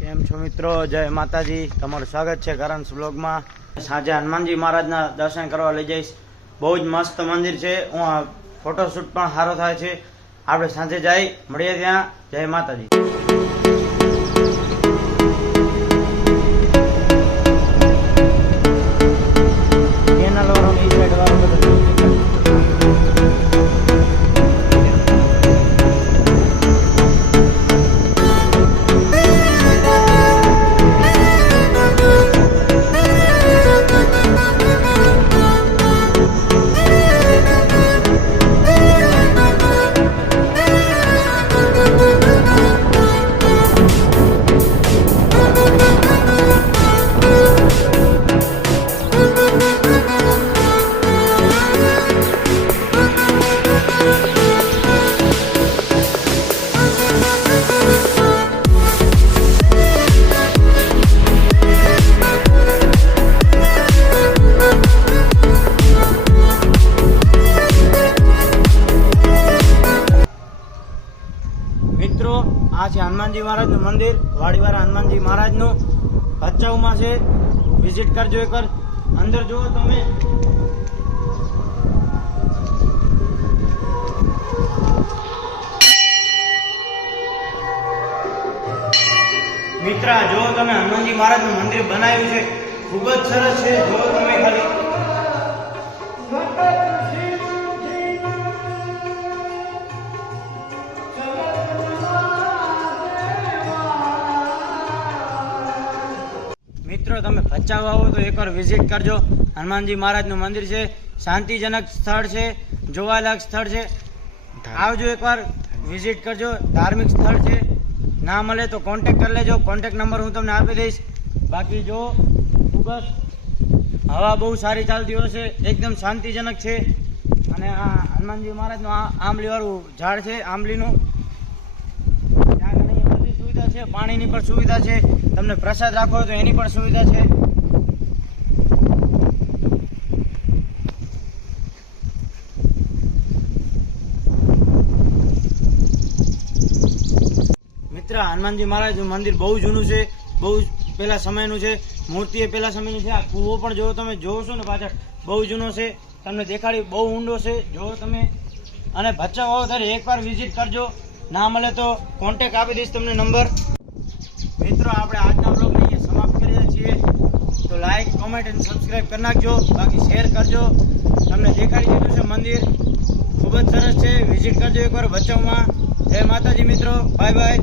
કેમ છો મિત્રો? જય માતાજી. તમારું સ્વાગત છે કરન્સ બ્લોગમાં. સાંજે હનુમાનજી મહારાજના દર્શન કરવા લઈ જઈશ. બહુ જ મસ્ત મંદિર છે. હું આ ફોટોશૂટ પણ સારો થાય છે. આપણે સાંજે જઈ મળીએ ત્યાં. જય માતાજી. કેનાલ વાળો ઈ સાઈડ વાળો બધો મિત્રો. આ છે હનુમાનજી મહારાજનું મંદિર. વાડીવાળા હનુમાનજી મહારાજનું ભચાઉમાં છે. વિઝિટ કરજો એકવાર. અંદર જુઓ તમે. મિત્ર, જો તમે હનુમાનજી મહારાજનું મંદિર બનાવ્યું છે, ખૂબ જ સરસ છે. જો તમે ખાલી મિત્રો તમે ભચાઉ આવો તો એકવાર વિઝિટ કરજો. હનુમાનજી મહારાજનું મંદિર છે. શાંતિજનક સ્થળ છે. જોવાલાયક સ્થળ છે. આવજો એકવાર, વિઝિટ કરજો. ધાર્મિક સ્થળ છે. ના મળે તો કોન્ટેક કરી લેજો. કોન્ટેક નંબર હું તમને આપી દઈશ. બાકી જો ખૂબ જ હવા બહુ સારી ચાલતી હોય છે. એકદમ શાંતિજનક છે. અને આ હનુમાનજી મહારાજનું આ આંબલીવાળું ઝાડ છે. આંબલીનું ત્યાં ઘણી બધી સુવિધા છે. પાણીની પણ સુવિધા છે. તમને પ્રસાદ રાખવો હોય તો એની પણ સુવિધા છે. મિત્ર, હનુમાનજી મહારાજનું મંદિર બહુ જૂનું છે. બહુ પહેલા સમયનું છે. મૂર્તિ એ પહેલા સમયની છે. આ કૂવો પણ જો તમે જોશો ને પાછળ બહુ જૂનો છે. તમને દેખાડી બહુ ઊંડો છે. જો તમે અને ભચાઉ આવો ત્યારે એકવાર વિઝિટ કરજો. ના મળે તો કોન્ટેક આપી દઈશ તમને નંબર. મિત્રો, આપણે આજના બ્લોગને અહીંયા સમાપ્ત કરીએ છીએ. તો લાઈક, કોમેન્ટ અને સબસ્ક્રાઈબ કરી નાખજો. બાકી શેર કરજો. તમને દેખાડી દીધું છે મંદિર. ખૂબ જ સરસ છે. વિઝિટ કરજો એકવાર ભચાઉમાં. જય માતાજી મિત્રો. Bye bye.